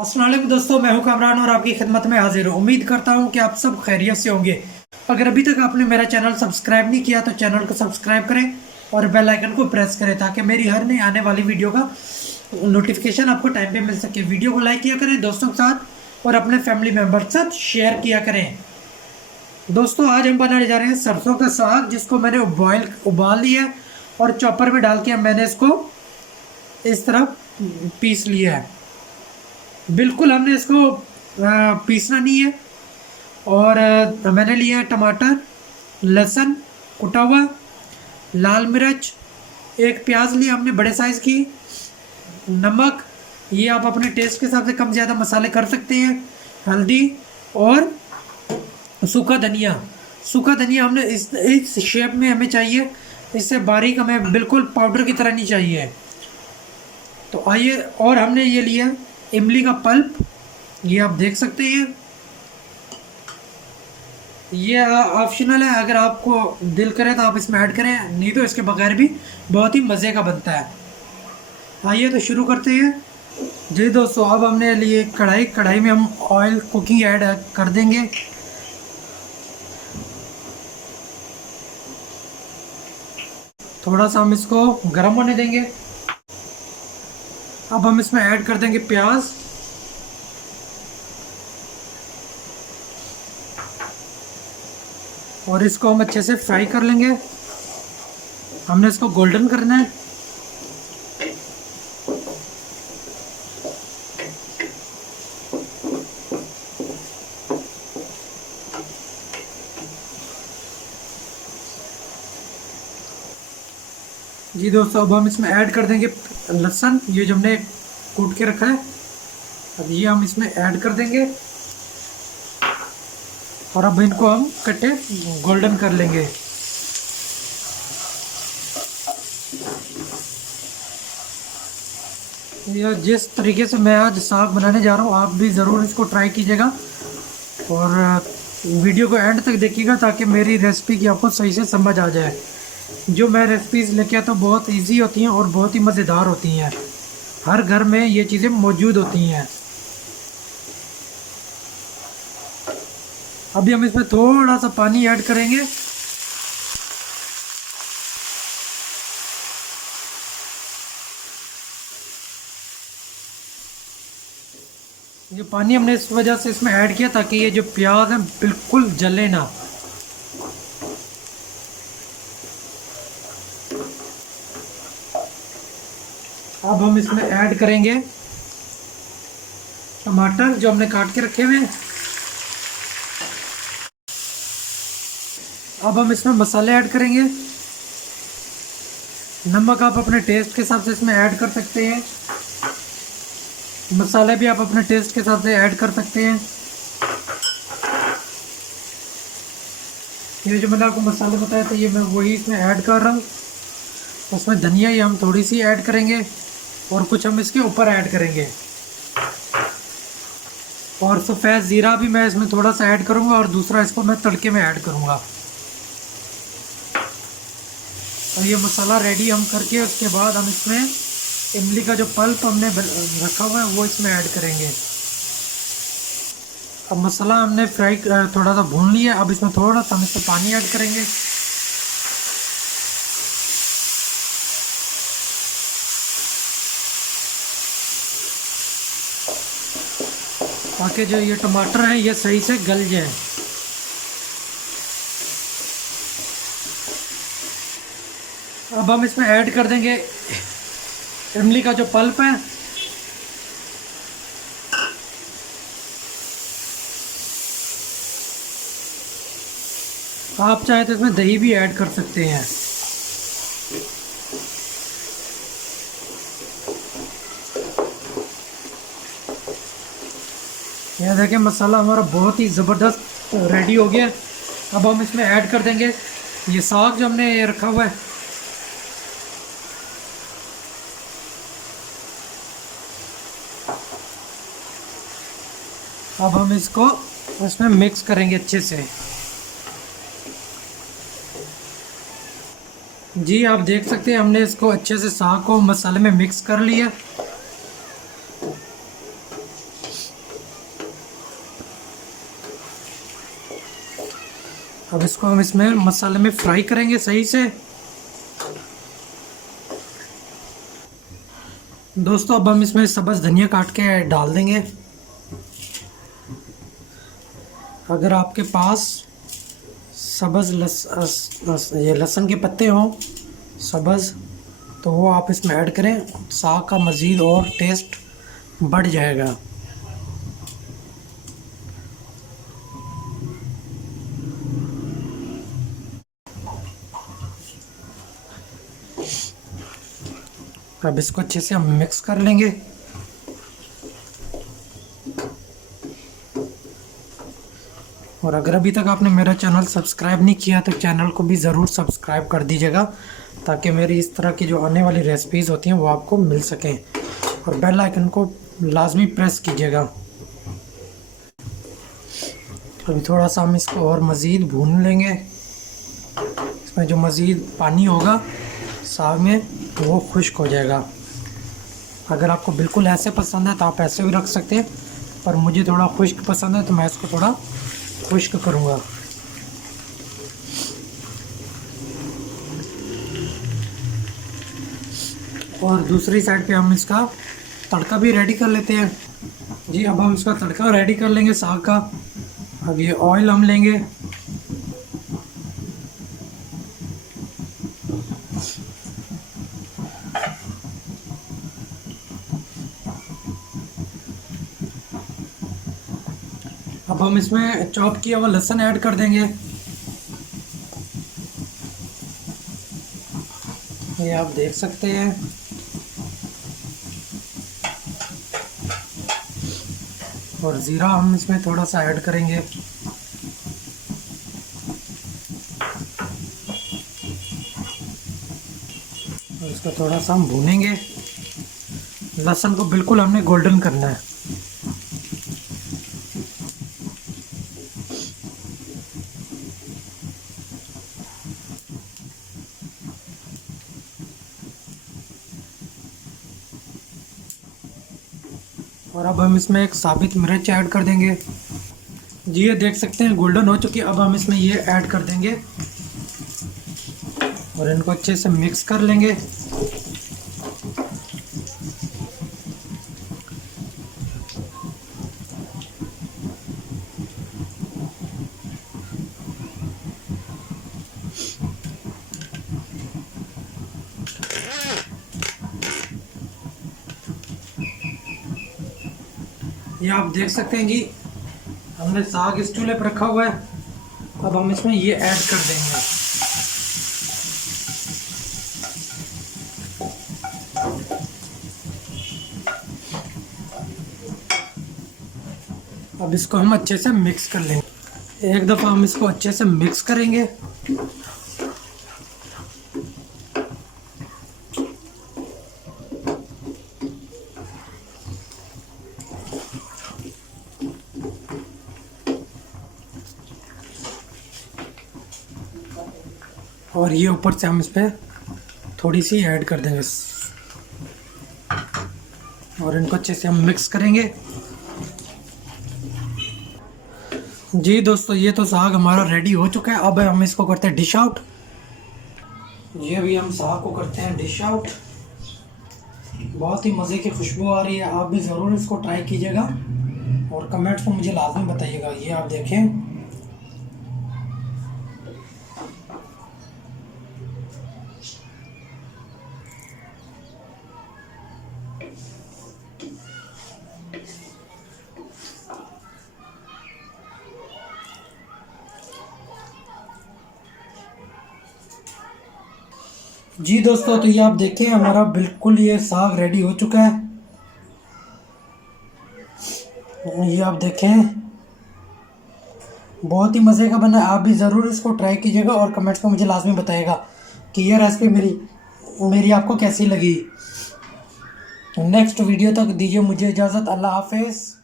अस्सलाम वालेकुम दोस्तों, मैं हूं कामरान और आपकी खिदमत में हाजिर हूं। उम्मीद करता हूं कि आप सब खैरियत से होंगे। अगर अभी तक आपने मेरा चैनल सब्सक्राइब नहीं किया तो चैनल को सब्सक्राइब करें और बेल आइकन को प्रेस करें ताकि मेरी हर नई आने वाली वीडियो का नोटिफिकेशन आपको टाइम पे मिल सके। वीडियो को लाइक किया करें दोस्तों के साथ और अपने फैमिली मेम्बर के साथ शेयर किया करें। दोस्तों, आज हम बनाने जा रहे हैं सरसों का साग, जिसको मैंने उबाल लिया है और चॉपर में डाल के मैंने इसको इस तरह पीस लिया है। बिल्कुल हमने इसको पीसना नहीं है। और मैंने लिया है टमाटर, लहसुन कुटा हुआ, लाल मिर्च, एक प्याज लिया हमने बड़े साइज़ की, नमक, ये आप अपने टेस्ट के हिसाब से कम ज़्यादा मसाले कर सकते हैं, हल्दी और सूखा धनिया। सूखा धनिया हमने इस शेप में हमें चाहिए, इससे बारीक हमें बिल्कुल पाउडर की तरह नहीं चाहिए। तो आइए, और हमने ये लिया इमली का पल्प, ये आप देख सकते हैं। ये ऑप्शनल है, अगर आपको दिल करे तो आप इसमें ऐड करें, नहीं तो इसके बगैर भी बहुत ही मज़े का बनता है। आइए तो शुरू करते हैं। जी दोस्तों, अब हमने लिए कढ़ाई में हम ऑयल कुकिंग ऐड कर देंगे। थोड़ा सा हम इसको गर्म होने देंगे। अब हम इसमें ऐड कर देंगे प्याज, और इसको हम अच्छे से फ्राई कर लेंगे। हमने इसको गोल्डन करना है। जी दोस्तों, अब हम इसमें ऐड कर देंगे लहसुन, ये जो हमने कूट के रखा है। अब ये हम इसमें ऐड कर देंगे और अब इनको हम कट्टे गोल्डन कर लेंगे। यह जिस तरीके से मैं आज साग बनाने जा रहा हूँ, आप भी ज़रूर इसको ट्राई कीजिएगा और वीडियो को एंड तक देखिएगा ताकि मेरी रेसिपी की आपको सही से समझ आ जाए। जो मैं रेसिपीज़ लेके आता हूँ बहुत इजी होती हैं और बहुत ही मज़ेदार होती हैं। हर घर में ये चीज़ें मौजूद होती हैं। अभी हम इसमें थोड़ा सा पानी ऐड करेंगे। ये पानी हमने इस वजह से इसमें ऐड किया ताकि ये जो प्याज है बिल्कुल जले ना। अब हम इसमें ऐड करेंगे टमाटर जो हमने काट के रखे हुए हैं। अब हम इसमें मसाले ऐड करेंगे। नमक आप अपने टेस्ट के हिसाब से इसमें ऐड कर सकते हैं। मसाले भी आप अपने टेस्ट के हिसाब से ऐड कर सकते हैं। ये जो मैंने आपको मसाले बताया था, ये मैं वही इसमें ऐड कर रहा हूँ। उसमें धनिया ये हम थोड़ी सी ऐड करेंगे और कुछ हम इसके ऊपर ऐड करेंगे। और सफ़ेद ज़ीरा भी मैं इसमें थोड़ा सा ऐड करूँगा और दूसरा इसको मैं तड़के में ऐड करूँगा। और ये मसाला रेडी हम करके उसके बाद हम इसमें इमली का जो पल्प हमने रखा हुआ है वो इसमें ऐड करेंगे। अब मसाला हमने फ्राई थोड़ा सा भून लिया। अब इसमें थोड़ा सा हम इसमें पानी ऐड करेंगे। ताकि जो ये टमाटर है ये सही से गल जाए। अब हम इसमें ऐड कर देंगे इमली का जो पल्प है। आप चाहे तो इसमें दही भी ऐड कर सकते हैं। यह देखिए, मसाला हमारा बहुत ही ज़बरदस्त रेडी हो गया। अब हम इसमें ऐड कर देंगे ये साग जो हमने ये रखा हुआ है। अब हम इसको इसमें मिक्स करेंगे अच्छे से। जी आप देख सकते हैं हमने इसको अच्छे से साग को मसाले में मिक्स कर लिया। अब इसको हम इसमें मसाले में फ्राई करेंगे सही से। दोस्तों अब हम इसमें सब्ज़ धनिया काट के डाल देंगे। अगर आपके पास सब्ज़ ये लहसुन के पत्ते हों सब्ज़, तो वो आप इसमें ऐड करें, साग का मज़ीद और टेस्ट बढ़ जाएगा। अब इसको अच्छे से हम मिक्स कर लेंगे। और अगर अभी तक आपने मेरा चैनल सब्सक्राइब नहीं किया तो चैनल को भी ज़रूर सब्सक्राइब कर दीजिएगा, ताकि मेरी इस तरह की जो आने वाली रेसिपीज़ होती हैं वो आपको मिल सकें। और बेल आइकन को लाजमी प्रेस कीजिएगा। अभी थोड़ा सा हम इसको और मज़ीद भून लेंगे। इसमें जो मज़ीद पानी होगा साग में वो खुश्क हो जाएगा। अगर आपको बिल्कुल ऐसे पसंद है तो आप ऐसे भी रख सकते हैं, पर मुझे थोड़ा खुश्क पसंद है तो मैं इसको थोड़ा खुश्क करूँगा। और दूसरी साइड पे हम इसका तड़का भी रेडी कर लेते हैं। जी अब हम इसका तड़का रेडी कर लेंगे साग का। अब ये ऑयल हम लेंगे। अब हम इसमें चॉप किया हुआ लहसुन ऐड कर देंगे। ये आप देख सकते हैं। और ज़ीरा हम इसमें थोड़ा सा ऐड करेंगे। और इसको थोड़ा सा हम भूनेंगे। लहसुन को बिल्कुल हमने गोल्डन करना है। और अब हम इसमें एक साबित मिर्च ऐड कर देंगे। जी ये देख सकते हैं गोल्डन हो चुकी है। अब हम इसमें ये ऐड कर देंगे और इनको अच्छे से मिक्स कर लेंगे। ये आप देख सकते हैं जी, हमने साग इस चूल्हे पर रखा हुआ है। अब हम इसमें ये ऐड कर देंगे। अब इसको हम अच्छे से मिक्स कर लेंगे। एक दफ़ा हम इसको अच्छे से मिक्स करेंगे। और ये ऊपर से हम इस पर थोड़ी सी ऐड कर देंगे और इनको अच्छे से हम मिक्स करेंगे। जी दोस्तों ये तो साग हमारा रेडी हो चुका है। अब हम इसको करते हैं डिश आउट। ये भी हम साग को करते हैं डिश आउट। बहुत ही मज़े की खुशबू आ रही है। आप भी ज़रूर इसको ट्राई कीजिएगा और कमेंट्स में मुझे लाजमी बताइएगा। ये आप देखें। जी दोस्तों तो ये आप देखें हमारा बिल्कुल ये साग रेडी हो चुका है। ये आप देखें बहुत ही मज़े का बना है। आप भी ज़रूर इसको ट्राई कीजिएगा और कमेंट्स में मुझे लाजमी बताइएगा कि ये रेसिपी मेरी आपको कैसी लगी। नेक्स्ट वीडियो तक दीजिए मुझे इजाज़त। अल्लाह हाफिज़।